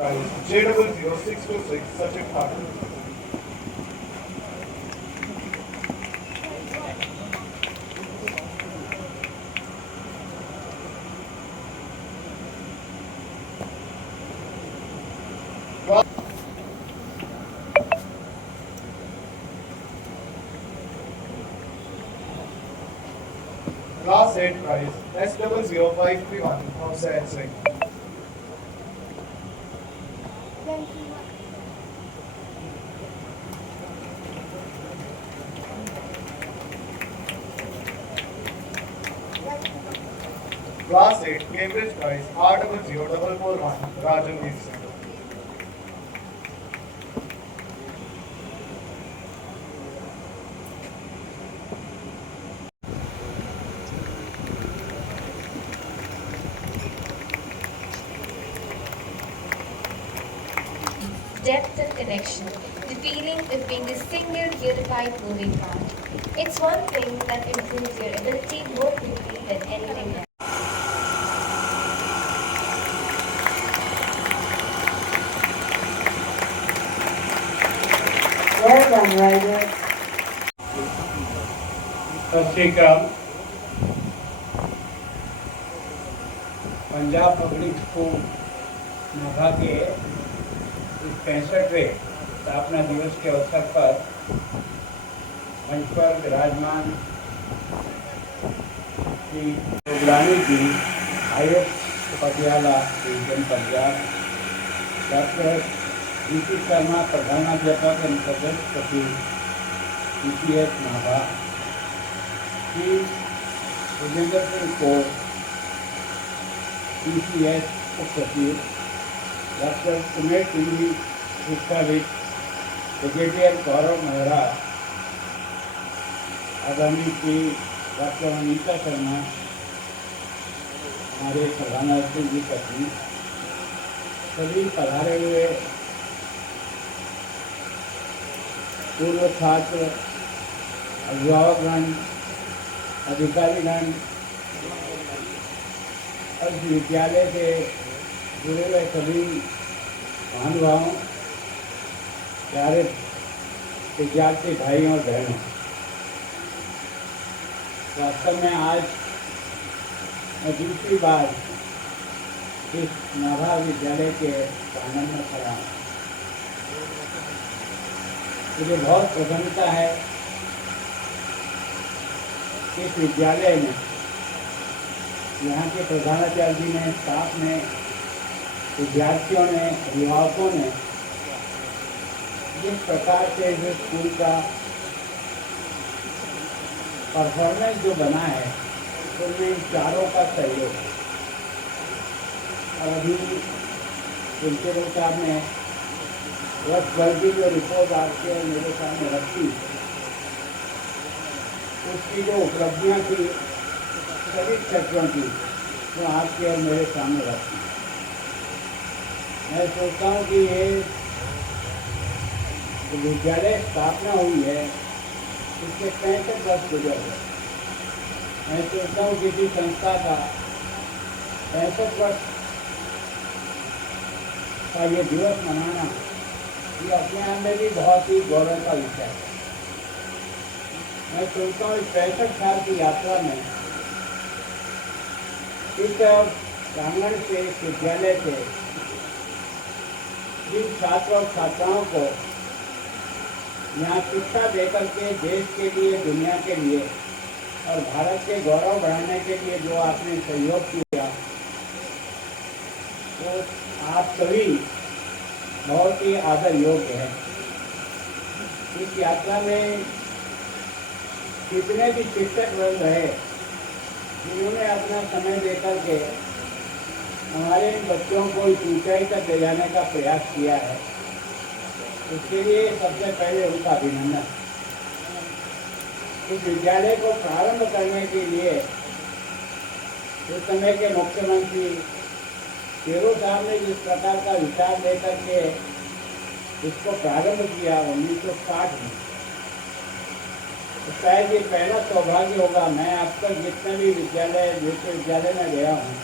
J000626 subject art. Class 8 prize S00531 from Said Singh. Class 8 Cambridge prize R00441 Rajanveer Singh. Depth and connection, the feeling of being a single unified moving part. It's one thing that improves your ability more quickly than anything else. Well done, Ryder. सत श्री अकाल। Punjab public school Nabha के इस 65वें स्थापना दिवस के अवसर पर मंच पर विराजमान श्री जोगलानी जी IAS Patiala division Punjab, doctor DC Sharma प्रधानाध्यापक एवं सदस्य सचिव PCS नाभा, श्री सुरेंद्र सिंह कौर PCS उप सचिव, डॉक्टर सुमेश सिंह शिक्षाविद, ब्रिगेडियर गौरव मेहरा, आगामी श्री डॉक्टर अनीता शर्मा हमारे प्रधानाध्यापक जी पत्नी, सभी पधारे हुए पूर्व छात्र, अभिभावकगण, अधिकारीगण और विद्यालय से जुड़े हुए सभी महानुभावों, प्यारे विद्यार्थी भाइयों और बहनों, वास्तव में आज मैं दूसरी बार इस नाभा विद्यालय के प्रांगण में खड़ा हूँ। मुझे बहुत प्रसन्नता है इस विद्यालय में यहाँ के प्रधानाचार्य जी ने, स्टाफ ने, विद्यार्थियों ने, अभिभावकों ने जिस प्रकार से इस स्कूल का परफॉर्मेंस जो बना है उसमें इन चारों का सहयोग है। और अभी प्रिंसिपल साहब ने वर्ष भर की जो रिपोर्ट आपके और मेरे सामने रखी, उसकी जो उपलब्धियाँ थी सभी क्षेत्रों की, वो आपके और मेरे सामने रखी। मैं सोचता हूँ कि ये विद्यालय स्थापना हुई है, इसके 65 वर्ष गुजर गए। मैं सोचता हूँ किसी संस्था का 65 वर्ष का ये दिवस मनाना, ये अपने आप में भी बहुत ही गौरव का विषय है। मैं सोचता हूँ इस 65 साल की यात्रा में इस प्रांगण से, इस विद्यालय से जिन छात्र और छात्राओं को यहाँ शिक्षा देकर के देश के लिए, दुनिया के लिए और भारत के गौरव बढ़ाने के लिए जो आपने सहयोग किया, तो आप सभी बहुत ही आदर योग्य है। इस यात्रा में कितने भी शिक्षक वृंद रहे जिन्होंने अपना समय देकर के हमारे इन बच्चों को इस ऊंचाई तक ले जाने का प्रयास किया है, उसके लिए सबसे पहले उनका अभिनंदन। इस विद्यालय को प्रारंभ करने के लिए उस समय के मुख्यमंत्री केरो साहब ने जिस प्रकार का विचार लेकर के इसको प्रारंभ किया 1960 में, तो शायद ये पहला सौभाग्य होगा। मैं अब तक जितने भी विद्यालय, विश्वविद्यालय में गया हूँ,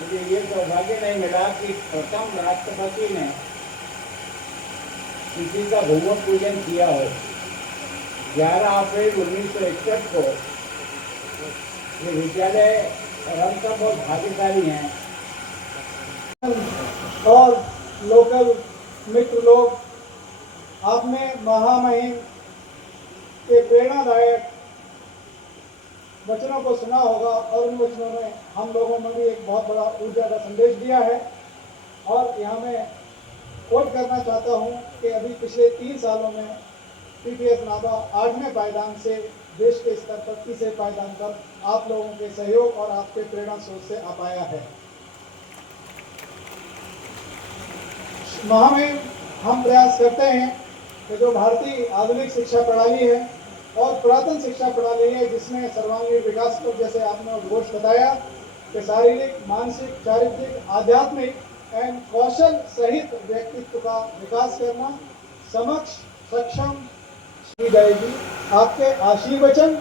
मुझे ये सौभाग्य नहीं मिला कि प्रथम राष्ट्रपति ने किसी का भूमि पूजन किया हो। 11 अप्रैल 1961 को ये विद्यालय और हम सब बहुत भाग्यशाली हैं। और लोकल मित्र लोग, आपने महामहिम के प्रेरणादायक वचनों को सुना होगा और उन वचनों ने हम लोगों में भी एक बहुत बड़ा ऊर्जा का संदेश दिया है। और यहाँ मैं कोट करना चाहता हूँ कि अभी पिछले 3 सालों में PTS नाभा 8वें पायदान से देश के स्तर पर 3रे पायदान पर आप लोगों के सहयोग और आपके प्रेरणा स्रोत से आ पाया है। महामहिम, हम प्रयास करते हैं कि जो भारतीय आधुनिक शिक्षा प्रणाली है और पुरातन शिक्षा प्रणाली है, जिसमें सर्वांगीण विकास को, जैसे आपने उद्घोष बताया, कि शारीरिक, मानसिक, चारित्रिक, आध्यात्मिक एवं कौशल सहित व्यक्तित्व का विकास करना समक्ष सक्षम की जाएगी। आपके आशीर्वचन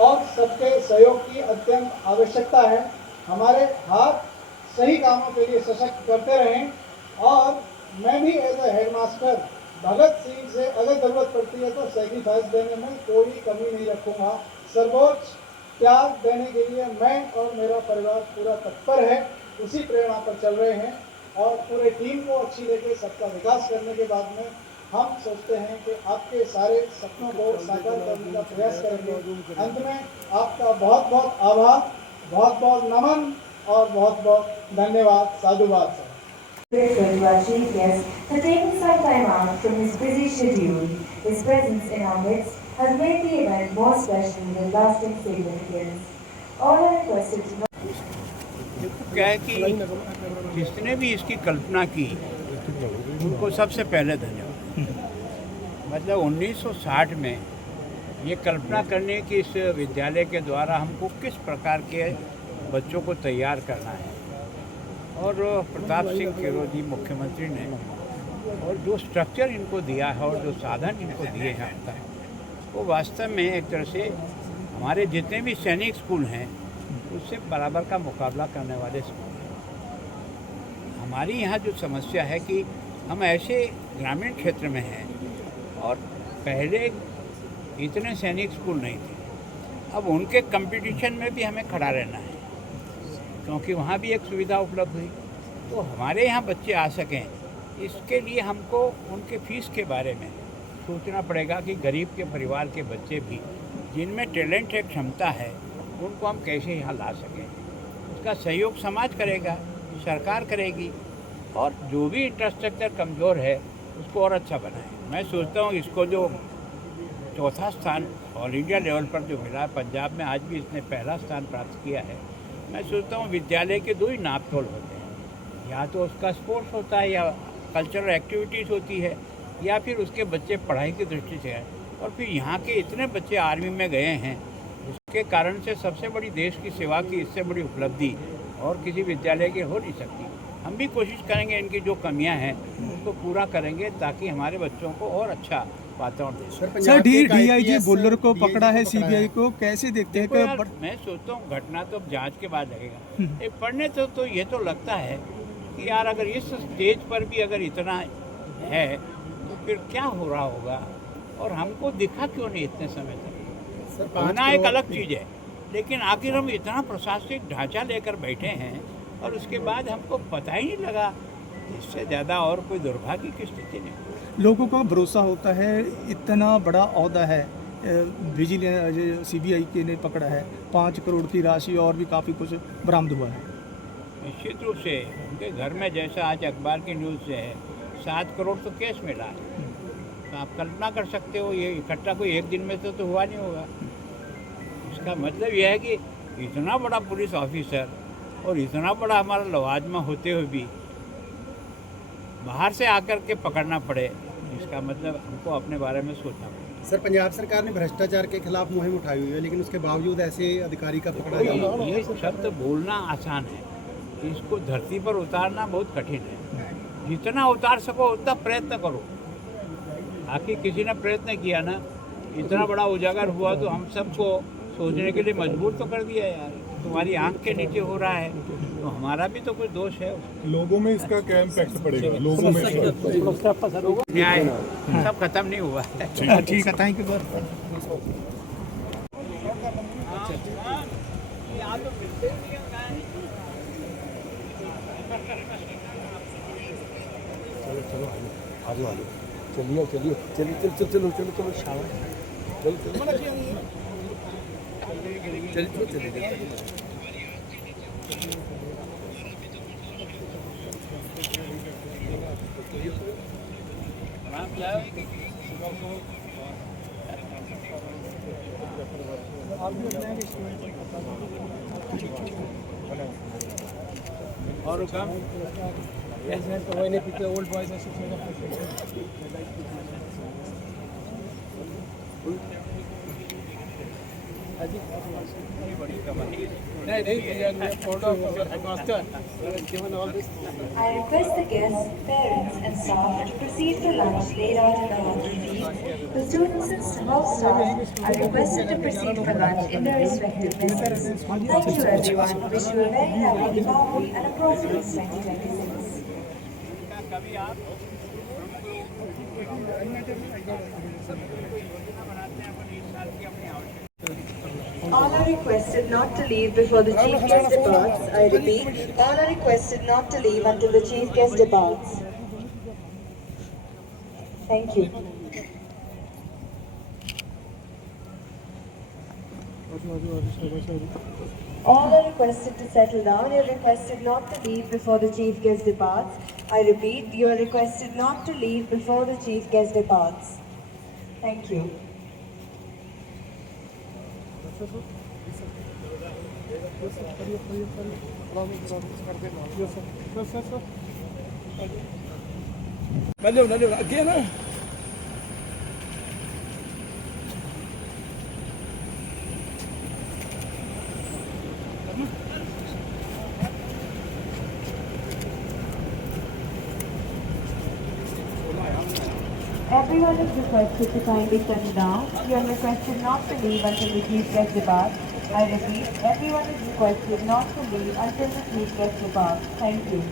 और सबके सहयोग की अत्यंत आवश्यकता है। हमारे हाथ सही कामों के लिए सशक्त करते रहें और मैं भी as a headmaster Bhagat Singh से अगर जरूरत पड़ती है तो सेक्रीफाइस देने में कोई कमी नहीं रखूंगा। सर्वोच्च त्याग देने के लिए मैं और मेरा परिवार पूरा तत्पर है, उसी प्रेरणा पर चल रहे हैं और पूरे टीम को अच्छी लेके सबका विकास करने के बाद में हम सोचते हैं कि आपके सारे सपनों को साकार करने का प्रयास करेंगे। अंत में आपका बहुत बहुत आभार, बहुत बहुत नमन और बहुत बहुत धन्यवाद। साधुवाद sir. Grateful to our chief guest for taking some time out from his busy schedule. His presence in our midst has made the event more special with lasting significance. All are requested to क्या है कि जिसने भी इसकी कल्पना की उनको सबसे पहले धन्यवाद। मतलब 1960 में ये कल्पना करने की इस विद्यालय के द्वारा हमको किस प्रकार के बच्चों को तैयार करना है, और प्रताप सिंह केरोजी मुख्यमंत्री ने और जो स्ट्रक्चर इनको दिया है और जो साधन इनको दिए हैं अब तक, वो वास्तव में एक तरह से हमारे जितने भी सैनिक स्कूल हैं उससे बराबर का मुकाबला करने वाले स्कूल हैं। हमारी यहाँ जो समस्या है कि हम ऐसे ग्रामीण क्षेत्र में हैं और पहले इतने सैनिक स्कूल नहीं थे, अब उनके कंपटीशन में भी हमें खड़ा रहना है क्योंकि वहाँ भी एक सुविधा उपलब्ध हुई। तो हमारे यहाँ बच्चे आ सकें, इसके लिए हमको उनके फीस के बारे में सोचना पड़ेगा कि गरीब के परिवार के बच्चे भी जिनमें टैलेंट है, क्षमता है, उनको हम कैसे यहाँ ला सकें। उसका सहयोग समाज करेगा, सरकार करेगी, और जो भी इंफ्रास्ट्रक्चर कमज़ोर है उसको और अच्छा बनाए। मैं सोचता हूँ इसको जो चौथा स्थान ऑल इंडिया लेवल पर जो मिला, पंजाब में आज भी इसने पहला स्थान प्राप्त किया है। मैं सोचता हूँ विद्यालय के 2 ही नापतोल होते हैं, या तो उसका स्पोर्ट्स होता है या कल्चरल एक्टिविटीज़ होती है, या फिर उसके बच्चे पढ़ाई की दृष्टि से हैं। और फिर यहाँ के इतने बच्चे आर्मी में गए हैं, उसके कारण से सबसे बड़ी देश की सेवा की इससे बड़ी उपलब्धि और किसी विद्यालय की हो नहीं सकती। हम भी कोशिश करेंगे इनकी जो कमियां हैं उनको पूरा करेंगे ताकि हमारे बच्चों को और अच्छा वातावरण दे सकें। सर, DIG बुल्लर को पकड़ा है CBI को, कैसे देखते हैं कि मैं सोचता हूँ घटना तो जांच के बाद लगेगा। पढ़ने तो ये तो लगता है कि यार अगर इस स्टेज पर भी अगर इतना है तो फिर क्या हो रहा होगा, और हमको दिखा क्यों नहीं इतने समय तक। होना एक अलग चीज़ है, लेकिन आखिर हम इतना प्रशासनिक ढांचा लेकर बैठे हैं और उसके बाद हमको पता ही नहीं लगा। इससे ज़्यादा और कोई दुर्भाग्य की स्थिति नहीं। लोगों का भरोसा होता है, इतना बड़ा ओहदा है, विजिलेंस CBI के ने पकड़ा है, 5 करोड़ की राशि और भी काफ़ी कुछ बरामद हुआ है। निश्चित रूप से उनके घर में जैसा आज अखबार की न्यूज़ से है 7 करोड़ तो केस मिला है, तो आप कल्पना कर सकते हो ये इकट्ठा कोई एक दिन में तो हुआ नहीं होगा। इसका मतलब यह है कि इतना बड़ा पुलिस ऑफिसर और इतना बड़ा हमारा लवाजमा होते हुए भी बाहर से आकर के पकड़ना पड़े, इसका मतलब हमको अपने बारे में सोचना पड़ेगा। सर, पंजाब सरकार ने भ्रष्टाचार के खिलाफ मुहिम उठाई हुई है, लेकिन उसके बावजूद ऐसे अधिकारी का पकड़ा जाना, ये शब्द बोलना आसान है, इसको धरती पर उतारना बहुत कठिन है। जितना उतार सको उतना प्रयत्न करो। आखिर किसी ने प्रयत्न किया ना, इतना बड़ा उजागर हुआ तो हम सबको सोचने के लिए मजबूर तो कर दिया यार, तुम्हारी आंख के नीचे हो रहा है। तो हमारा भी तो कुछ दोष है। लोगों में इसका क्या इम्पैक्ट पड़ेगा? लोगों में न्याय सब खत्म नहीं हुआ है। ठीक है, थैंक यू सर। और काम I request the guests, parents and staff to proceed for lunch laid out in the hall feed. The students and house staff are requested to proceed for lunch in their respective places. Thank you everyone. Wish you a very happy Diwali and a prosperous 2026. All are requested not to leave before the chief guest departs. I repeat, all are requested not to leave until the chief guest departs. Thank you. All are requested to settle down. You are requested not to leave before the chief guest departs. I repeat, you are requested not to leave before the chief guest departs. Thank you. Everyone is requested to kindly settle down. You are requested not to leave until the chief guest departs. I repeat, everyone is requested not to leave until the chief guest departs. Thank you.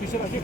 पीछे खड़ी